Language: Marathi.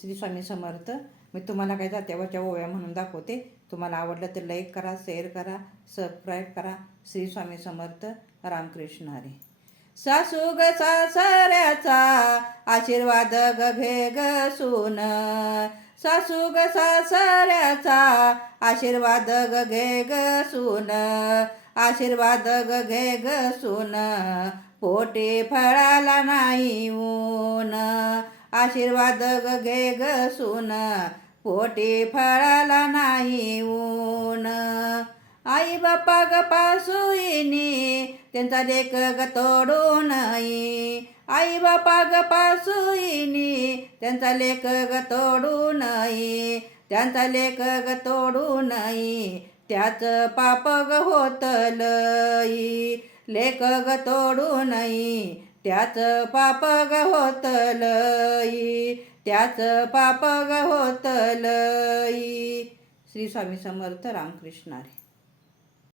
श्री स्वामी समर्थ. मी तुम्हाला काय जात्यावरच्या ओव्या म्हणून दाखवते. तुम्हाला आवडलं तर लाईक करा, शेअर करा, सबस्क्राईब करा. श्री स्वामी समर्थ. रामकृष्ण हरी. सासू ग सासऱ्याचा आशीर्वाद ग घे ग सून. सासू ग सासऱ्याचा आशीर्वाद ग घे ग सून. आशीर्वाद ग घे ग सून. पोटी फळाला नाही ऊन. आशीर्वाद ग घे ग सून. पोटी फळाला नाही ऊन. आई बापा ग पासूईनी त्यांचा लेक ग तोडून येई. आई बापा ग पासूईनी त्यांचा लेक ग तोडून येई. त्यांचा लेक ग तोडून येई. त्याच पाप ग होत लई. लेक ग तोडून येई. त्याच पाप ग होत लई. त्याच पाप ग होत लई. श्री स्वामी समर्थ. रामकृष्ण हरी.